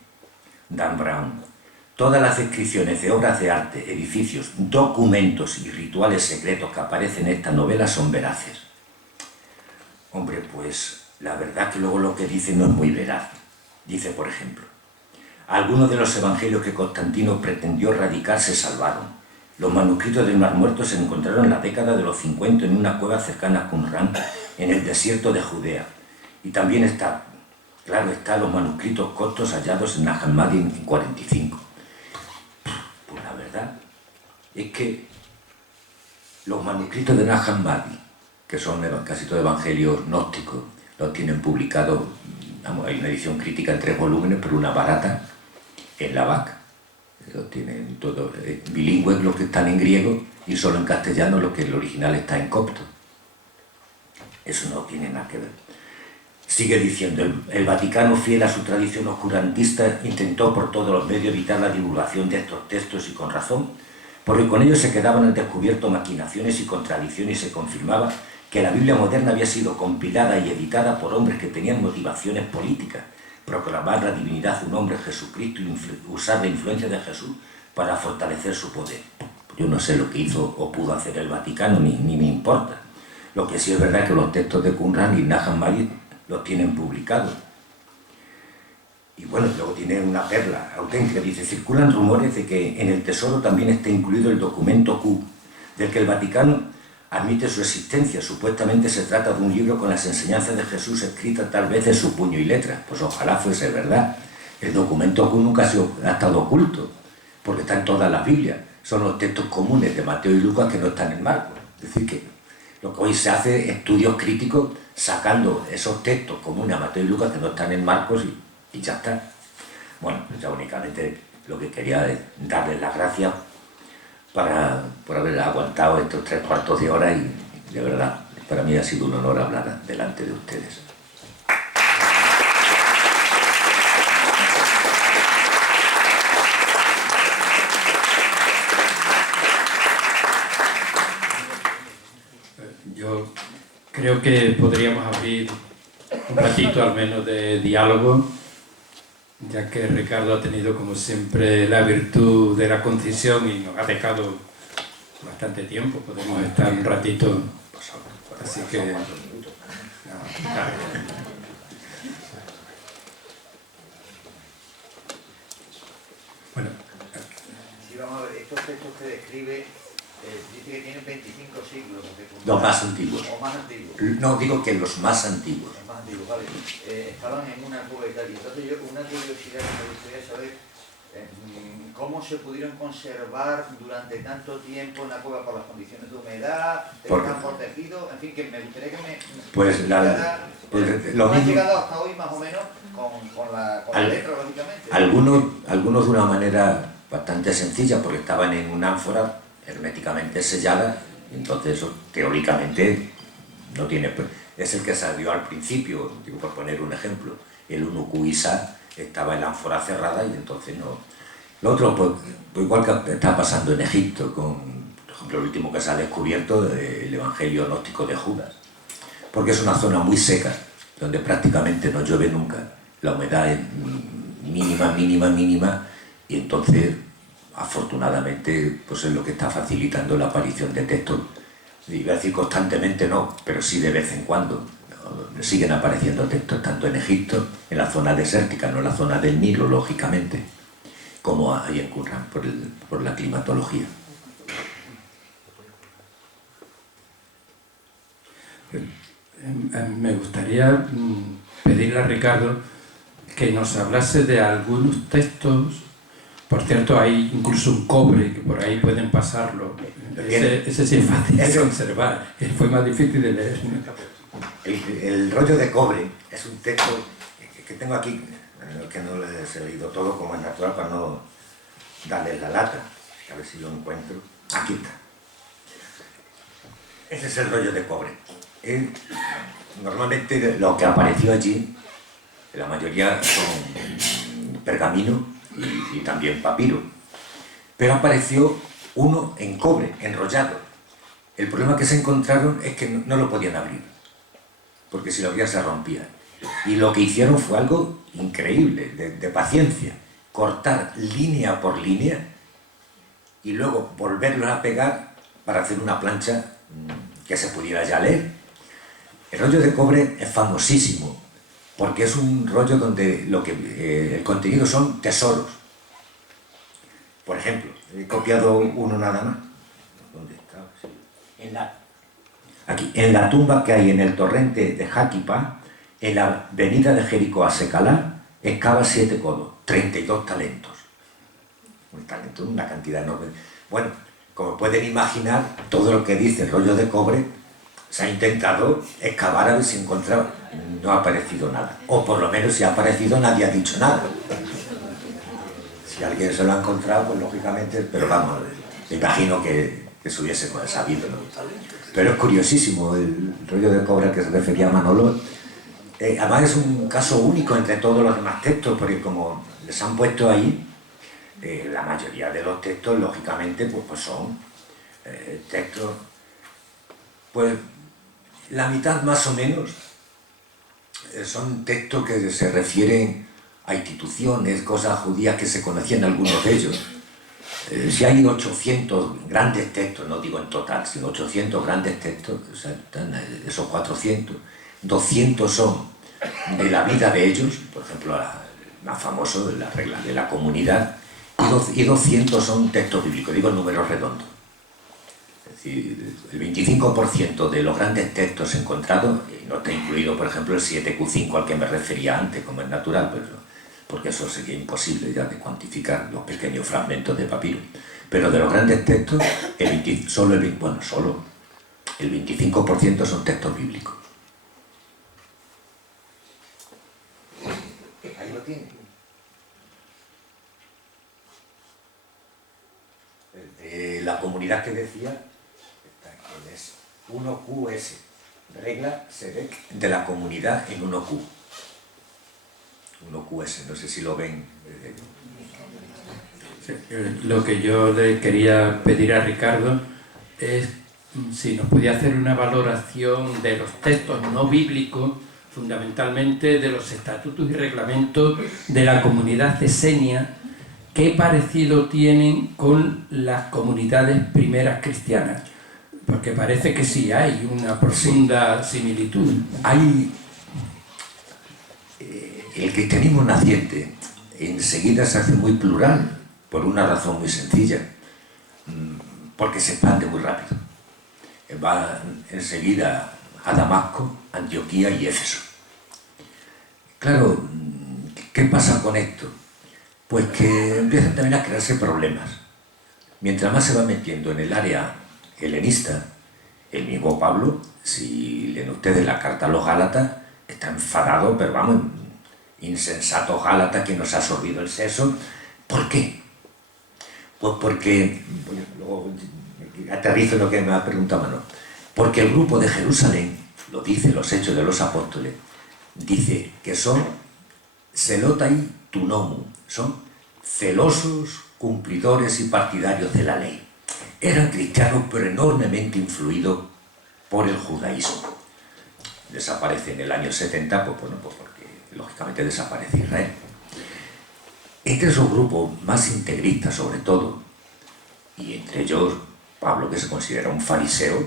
Dan Brown: todas las descripciones de obras de arte, edificios, documentos y rituales secretos que aparecen en esta novela son veraces. Hombre, pues la verdad que luego lo que dice no es muy veraz. Dice, por ejemplo, algunos de los evangelios que Constantino pretendió erradicar se salvaron. Los manuscritos del Mar Muerto se encontraron en la década de los 50 en una cueva cercana a Qumran, en el desierto de Judea. Y también están los manuscritos coptos hallados en Nag Hammadi en 45. Pues la verdad es que los manuscritos de Nag Hammadi, que son casi todos evangelios gnósticos, los tienen publicados, hay una edición crítica en 3 volúmenes, pero una barata, en la BAC. Los tienen todos bilingües los que están en griego, y solo en castellano lo que el original está en copto. Eso no tiene nada que ver. Sigue diciendo, el Vaticano, fiel a su tradición oscurantista, intentó por todos los medios evitar la divulgación de estos textos, y con razón, porque con ello se quedaban al descubierto maquinaciones y contradicciones y se confirmaba que la Biblia moderna había sido compilada y editada por hombres que tenían motivaciones políticas, proclamar la divinidad de un hombre, Jesucristo, y usar la influencia de Jesús para fortalecer su poder. Yo no sé lo que hizo o pudo hacer el Vaticano, ni me importa. Lo que sí es verdad es que los textos de Qumran y Nag Hammadi los tienen publicados. Y bueno, luego tiene una perla auténtica, dice: circulan rumores de que en el tesoro también está incluido el documento Q, del que el Vaticano admite su existencia. Supuestamente se trata de un libro con las enseñanzas de Jesús escritas tal vez en su puño y letra. Pues ojalá fuese verdad. El documento Q nunca ha estado oculto, porque está en todas las Biblias. Son los textos comunes de Mateo y Lucas que no están en Marcos. Es decir, que lo que hoy se hace es estudios críticos sacando esos textos comunes a Mateo y Lucas que no están en Marcos y ya está. Bueno, ya únicamente lo que quería es darles las gracias por haber aguantado estos 3/4 de hora y de verdad, para mí ha sido un honor hablar delante de ustedes. Yo creo que podríamos abrir un ratito al menos de diálogo, ya que Ricardo ha tenido como siempre la virtud de la concisión y nos ha dejado bastante tiempo. Podemos estar un ratito, así que... claro. Bueno. Sí, vamos a ver, estos textos que describe, dice que tienen 25 siglos. Los más antiguos. O más antiguos. No, digo que los más antiguos. Los más antiguos, vale. Estaban en una cueva y tal. Y entonces yo, una curiosidad que me gustaría saber, ¿cómo se pudieron conservar durante tanto tiempo en la cueva por las condiciones de humedad? ¿Están protegidos? En fin, que me gustaría que me... Pues lo ¿cómo han mismo. llegado hasta hoy más o menos con la letra, lógicamente? Algunos de una manera bastante sencilla, porque estaban en una ánfora herméticamente sellada, y entonces eso teóricamente no tiene... Es el que salió al principio, digo, por poner un ejemplo. El Unuku-Isa estaba en la ánfora cerrada y entonces no... Lo otro, pues igual que está pasando en Egipto, con, por ejemplo, el último que se ha descubierto, el Evangelio gnóstico de Judas, porque es una zona muy seca, donde prácticamente no llueve nunca, la humedad es mínima, y entonces, afortunadamente, pues es lo que está facilitando la aparición de textos. Iba a decir constantemente no, pero sí de vez en cuando. Siguen apareciendo textos tanto en Egipto, en la zona desértica, no en la zona del Nilo, lógicamente, como ahí en Qumran, por la climatología. Me gustaría pedirle a Ricardo que nos hablase de algunos textos. Por cierto, hay incluso un cobre, que por ahí pueden pasarlo. Ese sí es fácil de conservar, fue más difícil de leer. El rollo de cobre es un texto que tengo aquí, que no les he leído todo como es natural para no darles la lata. A ver si lo encuentro. Aquí está. Ese es el rollo de cobre. Normalmente lo que apareció allí, la mayoría son pergamino y también papiro. Pero apareció uno en cobre, enrollado. El problema que se encontraron es que no lo podían abrir, porque si lo abrían se rompía. Y lo que hicieron fue algo increíble, de paciencia. Cortar línea por línea y luego volverlo a pegar para hacer una plancha que se pudiera ya leer. El rollo de cobre es famosísimo, porque es un rollo donde el contenido son tesoros. Por ejemplo, he copiado uno nada más. ¿Dónde está? Aquí, en la tumba que hay en el torrente de Jaquipa, en la avenida de Jericó a Secalá, excava 7 codos, 32 talentos. Un talento, una cantidad enorme. Bueno, como pueden imaginar, todo lo que dice el rollo de cobre se ha intentado excavar a ver si encontraba. No ha aparecido nada. O por lo menos si ha aparecido nadie ha dicho nada. Si alguien se lo ha encontrado, pues lógicamente, pero vamos, me imagino que se hubiese sabido, ¿no? Pero es curiosísimo el rollo de cobre al que se refería Manolo. Además es un caso único entre todos los demás textos, porque como les han puesto ahí, la mayoría de los textos, lógicamente, pues son textos, pues la mitad más o menos son textos que se refieren a instituciones, cosas judías que se conocían algunos de ellos. Si hay 800 grandes textos, no digo en total, sino 800 grandes textos, o sea, esos 400, 200 son de la vida de ellos, por ejemplo, más famoso de la regla de la comunidad, y 200 son textos bíblicos, digo números redondos. Es decir, el 25% de los grandes textos encontrados, no está incluido, por ejemplo, el 7Q5 al que me refería antes, como es natural, pues, porque eso sería imposible ya de cuantificar los pequeños fragmentos de papiro. Pero de los grandes textos, solo el 25% son textos bíblicos. Ahí lo tiene. La comunidad que decía, es 1QS, regla SEDEC de la comunidad en 1Q. 1QS, no sé si lo ven. Sí, lo que yo le quería pedir a Ricardo es si nos podía hacer una valoración de los textos no bíblicos, fundamentalmente de los estatutos y reglamentos de la comunidad esenia, qué parecido tienen con las comunidades primeras cristianas, porque parece que sí hay una profunda similitud. Hay el cristianismo naciente enseguida se hace muy plural por una razón muy sencilla, porque se expande muy rápido. Va enseguida a Damasco, Antioquía y Éfeso. Claro, ¿qué pasa con esto? Pues que empiezan también a crearse problemas. Mientras más se va metiendo en el área helenista, el mismo Pablo, si leen ustedes la carta a los Gálatas, está enfadado, pero vamos, insensato Gálata que nos ha absorbido el seso. ¿Por qué? Pues porque, luego aterrizo en lo que me ha preguntado Manuel, porque el grupo de Jerusalén, lo dice los Hechos de los Apóstoles, dice que son celotai tunomu, son celosos cumplidores y partidarios de la ley. Eran cristianos pero enormemente influidos por el judaísmo. Desaparece en el año 70, pues bueno, pues porque lógicamente desaparece Israel. Entre esos grupos más integristas sobre todo, y entre ellos Pablo, que se considera un fariseo,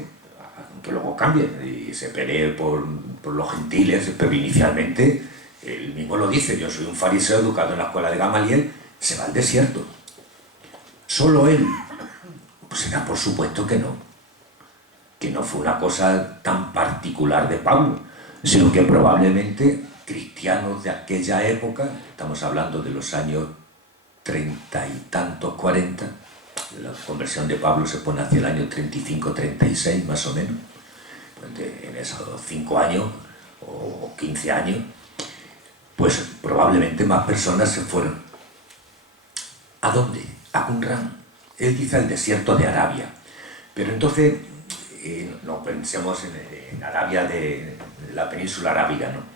aunque luego cambie y se pelee por los gentiles, pero inicialmente él mismo lo dice: yo soy un fariseo educado en la escuela de Gamaliel, se va al desierto. Solo él, pues será por supuesto que no fue una cosa tan particular de Pablo, sino que probablemente cristianos de aquella época, estamos hablando de los años 30 y tantos, 40, la conversión de Pablo se pone hacia el año 35-36 más o menos, en esos 5 años o 15 años, pues probablemente más personas se fueron. ¿A dónde? A Qumran. Él dice el desierto de Arabia, pero entonces no pensemos en Arabia de la península arábiga, ¿no?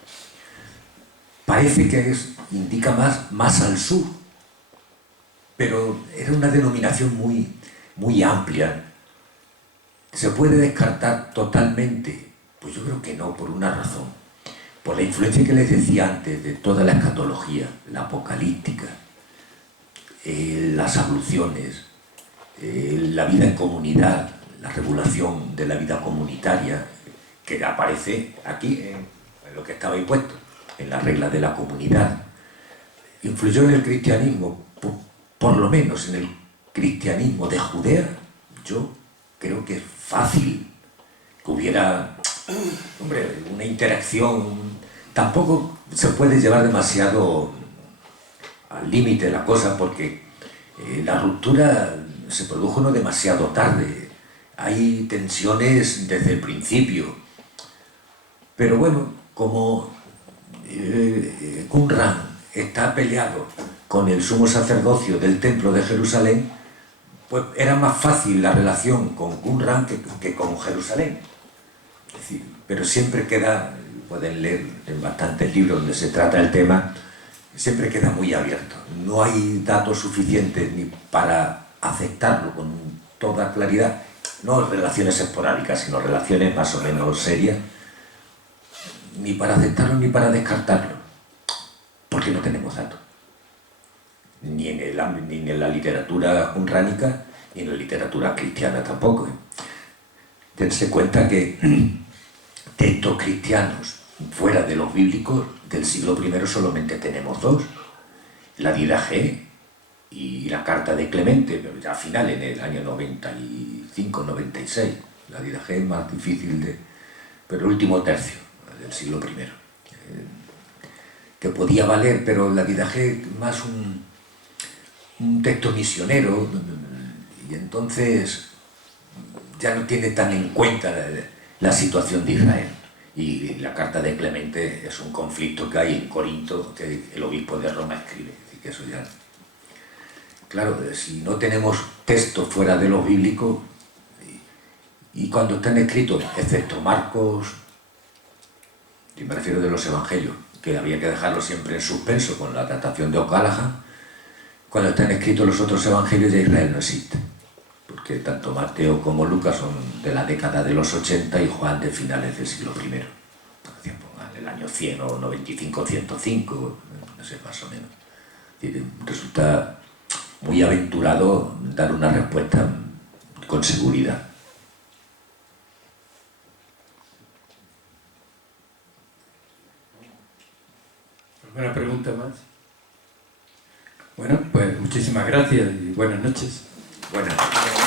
Parece que indica más al sur, pero era una denominación muy amplia. ¿Se puede descartar totalmente? Pues yo creo que no, por una razón. Por la influencia que les decía antes de toda la escatología, la apocalíptica, las abluciones, la vida en comunidad, la regulación de la vida comunitaria, que aparece aquí en lo que estaba impuesto, en la regla de la comunidad. Influyó en el cristianismo, por lo menos en el cristianismo de Judea. Yo creo que es fácil que hubiera, una interacción. Tampoco se puede llevar demasiado al límite la cosa, porque la ruptura se produjo no demasiado tarde. Hay tensiones desde el principio. Pero bueno, como Qumran está peleado con el sumo sacerdocio del templo de Jerusalén, pues era más fácil la relación con Qumran que con Jerusalén. Es decir, pero siempre queda, pueden leer en bastantes libros donde se trata el tema, siempre queda muy abierto. No hay datos suficientes ni para aceptarlo con toda claridad, no relaciones esporádicas, sino relaciones más o menos serias, ni para aceptarlo ni para descartarlo, porque no tenemos datos. Ni en la literatura qumránica, ni en la literatura cristiana tampoco. Dense cuenta que textos cristianos fuera de los bíblicos del siglo I solamente tenemos dos: la Didache y la Carta de Clemente, pero ya al final, en el año 95-96. La Didache es más difícil pero el último tercio del siglo I, que podía valer, pero la Didache más un texto misionero, y entonces ya no tiene tan en cuenta la situación de Israel. Y la Carta de Clemente es un conflicto que hay en Corinto, que el obispo de Roma escribe. Es decir, que eso ya... Claro, si no tenemos textos fuera de los bíblicos, y cuando están escritos, excepto Marcos, y me refiero de los evangelios, que había que dejarlo siempre en suspenso con la datación de O'Callaghan, cuando están escritos los otros evangelios de Israel no existe, porque tanto Mateo como Lucas son de la década de los 80 y Juan de finales del siglo I, el año 100 o 95, 105, no sé, más o menos. Y resulta muy aventurado dar una respuesta con seguridad. ¿Alguna pregunta más? Bueno, pues muchísimas gracias y buenas noches. Buenas noches.